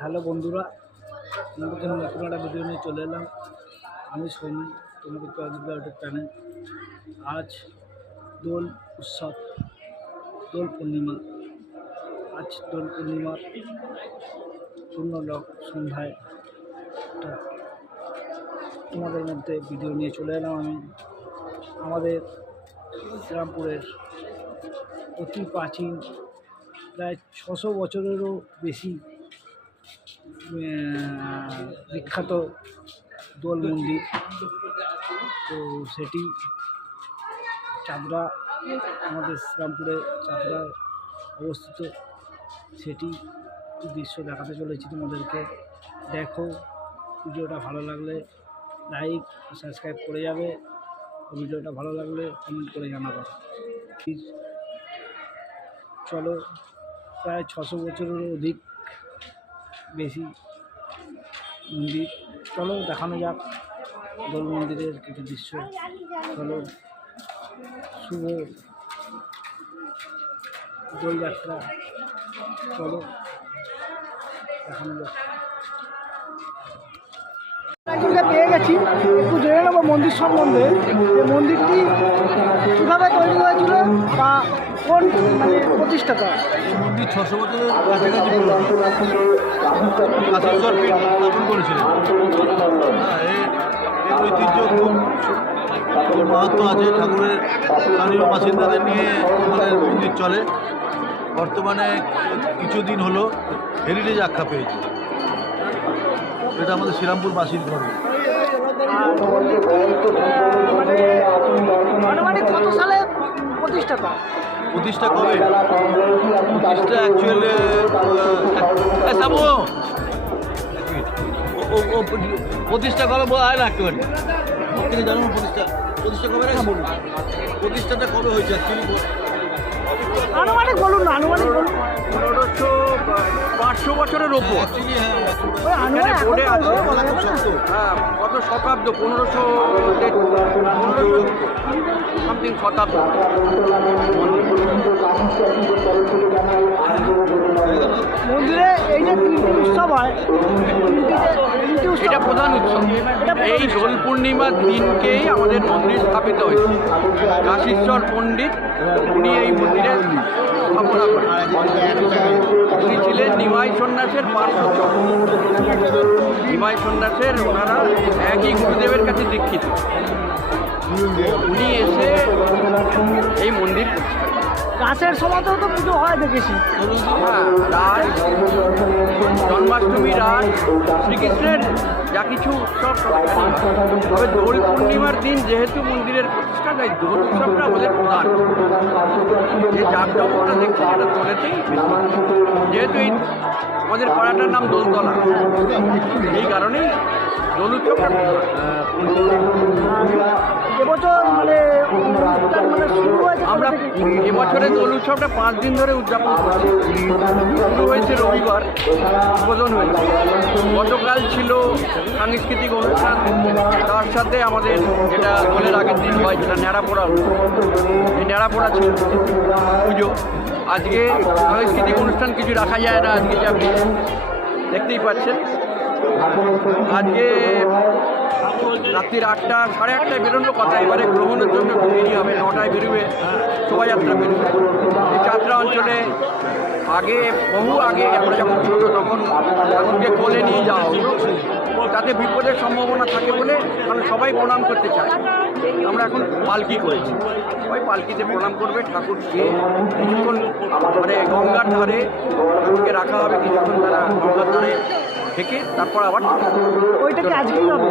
Hello বন্ধুরা, তোমাদের জন্য নতুন একটা ভিডিও নিয়ে চলে এলাম। আমি সৌমি, তোমাদের ইউটিউব চ্যানেল। আজ দোল উৎসব, দোল পূর্ণিমা। আজ দোল পূর্ণিমার পূর্ণলোক সন্ধ্যায় একটা তোমাদের মধ্যে ভিডিও নিয়ে চলে এলাম আমি। আমাদের শ্রীরামপুরের অতি প্রাচীন, প্রায় 600 বছরেরও বেশি বিখ্যাত দোল মন্দির। তো সেটি চাঁদরা, আমাদের শ্রীরামপুরে চাঁদরায় অবস্থিত। সেটি দৃশ্য দেখাতে চলেছি তোমাদেরকে। দেখো, ভিডিওটা ভালো লাগলে লাইক সাবস্ক্রাইব করে যাবে, ভিডিওটা ভালো লাগলে কমেন্ট করে জানাবে। চলো, প্রায় 600 বছরেরও অধিক বেশি মন্দির। চলো দেখানো যাক দোল মন্দিরের কিছু দৃশ্য। চলো, শুভ দোলযাত্রা, চলো দেখানো যাক। একজনকে পেয়ে গেছি, একটু জেনে নেবো মন্দির সম্বন্ধে। এই মন্দিরটি কীভাবে তৈরি হয়েছিল বা কোন প্রতিষ্ঠাতা? মন্দির 600 বছরের কাছাকাছি স্থাপন করেছিলেন। এর ঐতিহ্য খুব মাহাত্ম আছে। ঠাকুরের স্থানীয় বাসিন্দাদের নিয়ে আমাদের মন্দির চলে। বর্তমানে কিছুদিন হলো হেরিটেজ আখ্যা পেয়েছে। এটা আমাদের শ্রীরামপুরবাসীর গর্ব। কত সালে প্রতিষ্ঠাতা? প্রতিষ্ঠা কবে? প্রতিষ্ঠা অ্যাকচুয়ালি প্রতিষ্ঠা কবে আয় রাখতে পারি থেকে জানো। প্রতিষ্ঠা কবে রাখা বলুন, প্রতিষ্ঠাটা কবে হয়েছে অ্যাকচুয়ালি? আনুমানিক বলুন না, আনুমানিক বলুন। 500 বছরের ওপর। বোর্ডে আছে কত শতাব্দ, 1500 সামথিং শতাব্দ। মন্দিরে এই যে তিনটি উৎসব হয়, এটা প্রধান উৎসব। এই দোল পূর্ণিমার দিনকেই আমাদের মন্দির স্থাপিত হয়েছে। কাশীশ্বর পণ্ডিত উনি এই মন্দিরের স্থাপনা করেন। উনি ছিলেন নিমাই সন্ন্যাসের পার্শ্বদ। নিমাই সন্ন্যাসের ওনারা একই গুরুদেবের কাছে দীক্ষিত। উনি এসে এই মন্দির রাসের সময়তেও তো পুজো হয় দেখেছি। হ্যাঁ, রাস, জন্মাষ্টমী, রাস, শ্রীকৃষ্ণের যা কিছু উৎসব। তবে দোল পূর্ণিমার দিন যেহেতু মন্দিরের প্রতিষ্ঠা, তাই দোল উৎসবটা আমাদের প্রধান। যে জাঁকজমকটা দেখছেন এটা দোলেতেই। যেহেতু এই আমাদের পাড়াটার নাম দোলতলা, এই কারণেই দোল উৎসবটা প্রধান। এবছর আমরা এবছরে দোল উৎসবটা 5 দিন ধরে উদযাপন করছি। শুরু হয়েছে রবিবার, উদ্বোধন হয়েছে। গতকাল ছিল সাংস্কৃতিক অনুষ্ঠান, তার সাথে আমাদের যেটা দোলের আগের দিন হয় যেটা ন্যাড়াপোড়া, এই ন্যাড়াপোড়া ছিল পুজো। আজকে সাংস্কৃতিক অনুষ্ঠান কিছু রাখা যায় না, আজকে যা দেখতেই পাচ্ছেন। আজকে রাত্রির 8টা, 8:30টায় বেরোনোর কথা। এবারে গ্রহণের জন্য দেরি হবে, 9টায় বেরোবে, শোভাযাত্রা বেরোবে। এই যাত্রা অঞ্চলে আগে, বহু আগে আমরা যখন ছোটো তখন ঠাকুরকে কোলে নিয়ে যাওয়া হতো, তাতে বিপদের সম্ভাবনা থাকে বলে কারণ সবাই প্রণাম করতে চায়। আমরা এখন পালকি করেছি, সবাই পালকিতে প্রণাম করবে। ঠাকুরকে কিছুক্ষণ গঙ্গার ধারে ঠাকুরকে রাখা হবে, কিছুক্ষণ তারা গঙ্গার ধারে থেকে তারপর আবার ওইটাকে আজকেই হবে।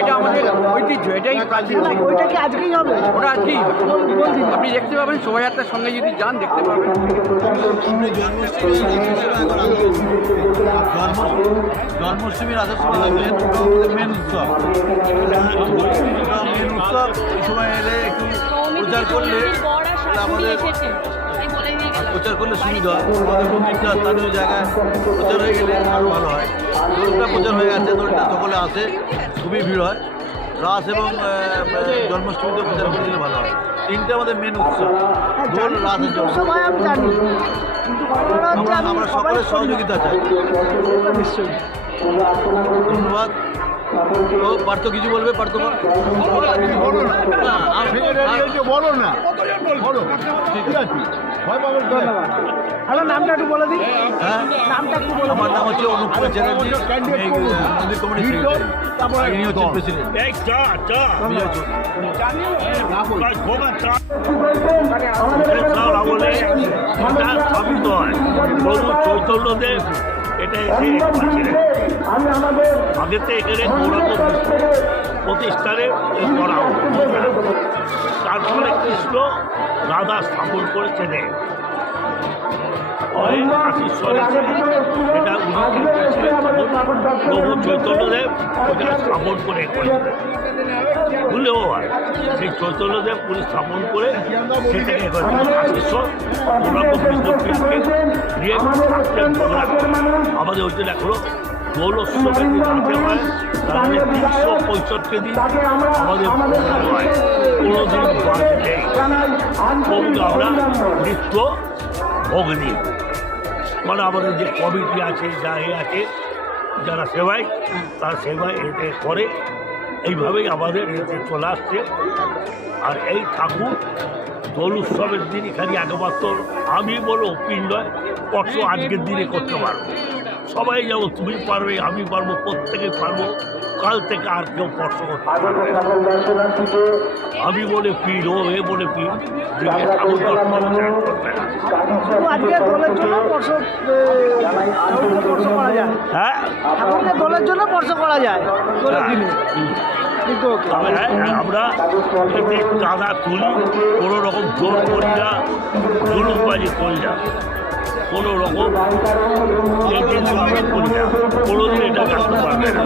এটা আমাদের ঐতিহ্য, এটাই প্রাচীন। ওইটাকে আজকেই হবে, ওটা আজকেই হবে। আপনি দেখতে পাবেন, শোভাযাত্রার সঙ্গে যদি যান দেখতে পাবেন। জন্মাষ্টমীর আদর্শ মেন উৎসব। প্রচার করলে আমাদের প্রচার করলে সুবিধা হয়। আমাদের মন্দিরটা স্থানীয় জায়গায় প্রচার হয়ে গেলে আরও ভালো হয়। দোলটা প্রচার হয়ে গেছে, দোলটা সকলে আসে, খুবই ভিড় হয়। রাস এবং জন্মাষ্টমীতে প্রচার করে দিলে ভালো হয়। তিনটে আমাদের মেন উৎসব, দোল, রাস আর জন্মাষ্টমী। সবাই আমি জানি, কিন্তু ঘটনাটা হচ্ছে আমরা সকলের সহযোগিতা চাই। নিশ্চয়ই। ধন্যবাদ। ও পার্থ কিছু বলবে? পার্থ বলো না, বলো, ঠিক আছে। ধন্যবাদ। হ্যালো, নামটা একটু বলে দিন। হ্যাঁ, নামটা একটু বলে আমার দিন। নাম হচ্ছে অনুপ্রিয় চ্যাটার্জি, এই মন্দির কমিটির সেক্রেটারি। ইনি হচ্ছেন প্রেসিডেন্ট বিজয় চৌধুরী। চৈতন্যদেব এটা এসে আগে তো এখানে গৌরাঙ্গ প্রতিষ্ঠানে করা হতো। তারপরে কৃষ্ণ রাধা স্থাপন করেছেন এটা উনি প্রভু চৈতন্যদেব ওটা স্থাপন করে করেছেন। ভুলেও হয় সেই চৈতন্যদেব উনি স্থাপন করে সেটাকে আশীর্ষণ নিয়ে আমাদের ওই জন্য এখনো দোল উৎসবের দিন আনতে হয়, তাহলে 365 দিন আমাদের হয়, কোনো দিন বাদ নেই। আমরা নৃত্য ভগ্নী মানে আমাদের যে কমিটি আছে, যা এ আছে, যারা সেবাই, তারা সেবাই এতে করে। এইভাবেই আমাদের এতে চলে আসছে। আর এই ঠাকুর দোল উৎসবের দিনই খালি একমাত্র আমি বলো পিণ্ডয় স্পর্শ আজকের দিনে করতে পারবো। সবাই যাবো, তুমি পারবে, আমি পারবো, প্রত্যেকে পারবো। কাল থেকে আর কেউ স্পর্শ করতে পারবে। আমি বলে পীর, ও এ বলে পীর, দিকে ঠাকুর দর্শন করবে না। আজকে দোলের জন্য স্পর্শ করা যায়। হ্যাঁ, ঠাকুরকে দোলের জন্য স্পর্শ করা যায় দোলের দিনে, কিন্তু তবে আমরা এতে চাঁদা তুলি, কোনো রকম জোর করি না, জুলুমবাজি করি না, কোনো রকম এই জিনিস আমরা করি না। কোনোদিন এটা জানতে পারবে না।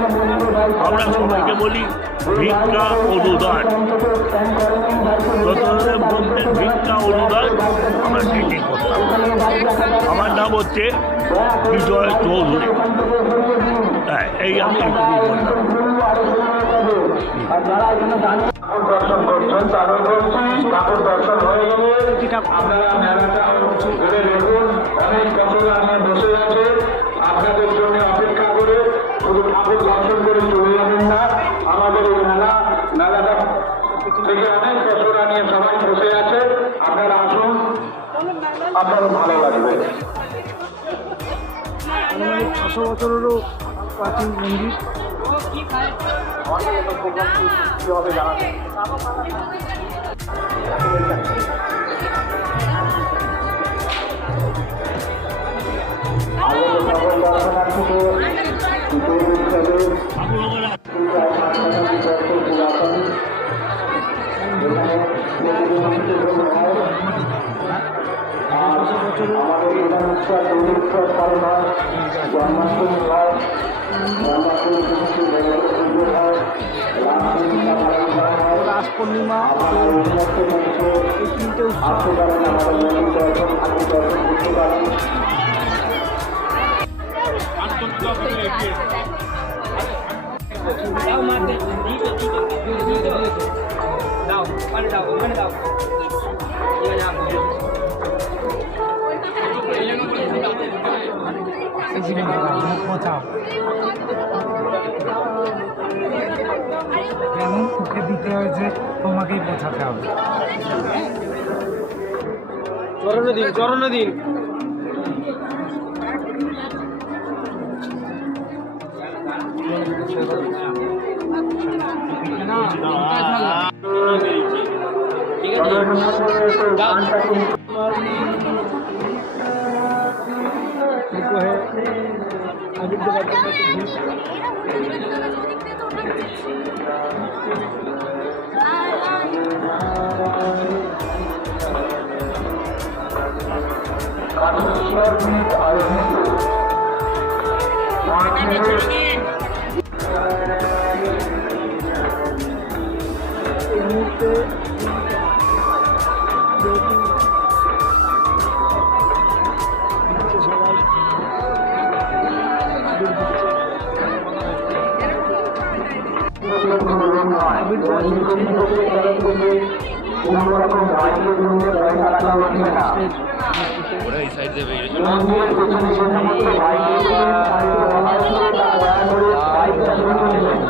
আমরা সবাইকে বলি ভিক্ষা অনুদান, যতদিনের মধ্যে ভিক্ষা অনুদান আমরা সেটাই করতাম। আমার নাম হচ্ছে বিজয় চৌধুরী। হ্যাঁ, এই আমি এইটুকুই বললাম। দর্শন করছেন তাদের বলছি ঠাকুর দর্শন হয়ে গেলে আপনারা মেলাটা ঘুরে দেখুন। অনেক কাপড় নিয়ে বসে আছে আপনাদের জন্য অপেক্ষা করে, শুধু ঠাকুর দর্শন করে চলে যাবেন না। আমাদের এই মেলাটা থেকে অনেক কাপড় নিয়ে সবাই বসে আছে, আপনারা আসুন, আপনারও ভালো লাগবে। 600 বছরেরও প্রাচীন মন্দির। জন্মাষ্টমী হয়, রাস পূর্ণিমা, এই তিনটে উৎসব। যেমন তোকে দিতে হয়েছে তোমাকেই বোঝাতে হবে। চরণে দিন। इनको है अभी के बाद এই মুহূর্তে আবির দেওয়া চলছে। কোনো রকম বাইকের জন্য পয়সা রাখা হচ্ছে না মন্দিরের পেছনে যে সমস্ত বাইক রয়েছে তারা দয়া করে বাইকটা সরিয়ে নেবেন।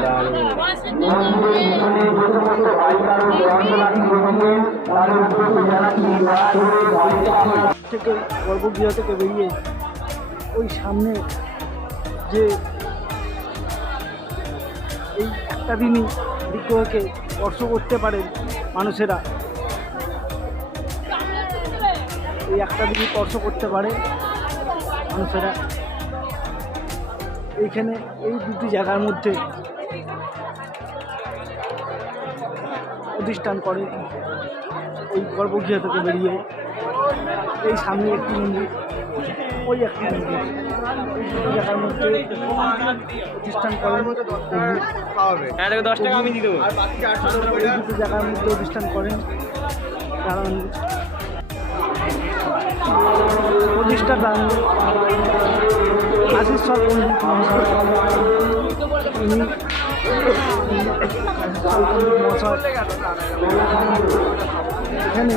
মন্দিরের পিছনে যে সমস্ত বাইক আরো দর্শনার্থী রয়েছেন তাদের উদ্দেশ্যে জানাচ্ছি দয়া করে বাইকটা থেকে গর্ভগৃহ থেকে বেরিয়ে ওই সামনে যে এই একটা দিনই বিগ্রহকে স্পর্শ করতে পারেন মানুষেরা, এই একটা দিনই স্পর্শ করতে পারে মানুষেরা। এইখানে এই দুটি জায়গার মধ্যে অধিষ্ঠান করে ওই গর্ভগৃহ থেকে বেরিয়ে এই সামনে একটি মন্দির, ওই একটি মন্দির, এই দুটি জায়গার মধ্যে প্রতিষ্ঠান করেন। এই দুটি জায়গার মধ্যে প্রতিষ্ঠান করেন কারণ প্রতিষ্ঠাটা আশীর্বাদ পণ্ডিত মহাশয়, উনি আশীর্বাদ পণ্ডিত মহাশয় এখানে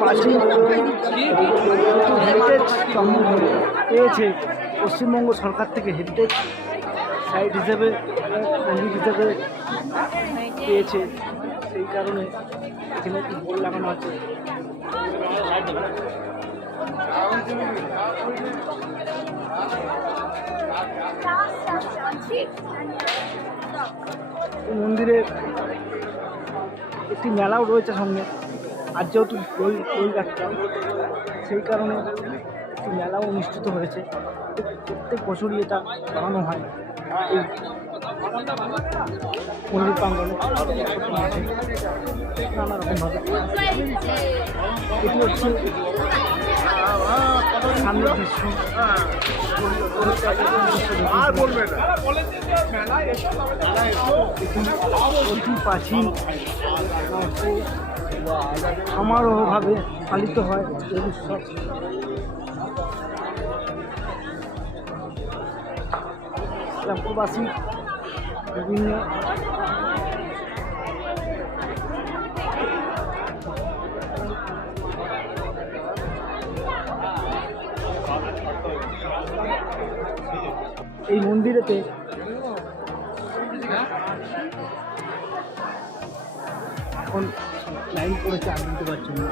প্রাচীন হেরিটেজ পেয়েছে পশ্চিমবঙ্গ সরকার থেকে, হেরিটেজ সাইট হিসেবে মন্দির হিসেবে পেয়েছে। সেই কারণে এখানে একটি বোর্ড লাগানো আছে। এই মন্দিরে একটি মেলাও রয়েছে সঙ্গে, আর যেহেতু দোল যাত্রা সেই কারণে একটি মেলাও অনুষ্ঠিত হয়েছে। প্রত্যেক বছরই এটা বানানো হয় এই মন্দির প্রাঙ্গণে নানা রকমভাবে। এটি হচ্ছে সামনের দৃশ্য। অতি প্রাচীন সমারোহভাবে পালিত হয় এই উৎসব। রামপুরবাসী বিভিন্ন এই মন্দিরেতে এখন লাইন পড়েছে, আর দিতে পারছেন না।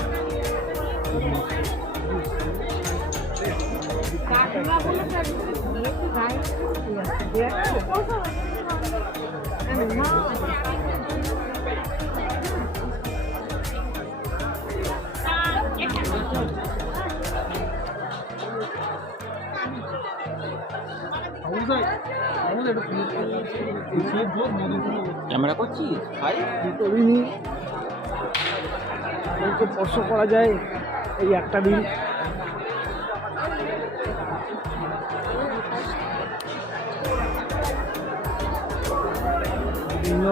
ক্যামেরা করছিস ভাই? তরুণী স্পর্শ করা যায় এই একটা দিন। বিভিন্ন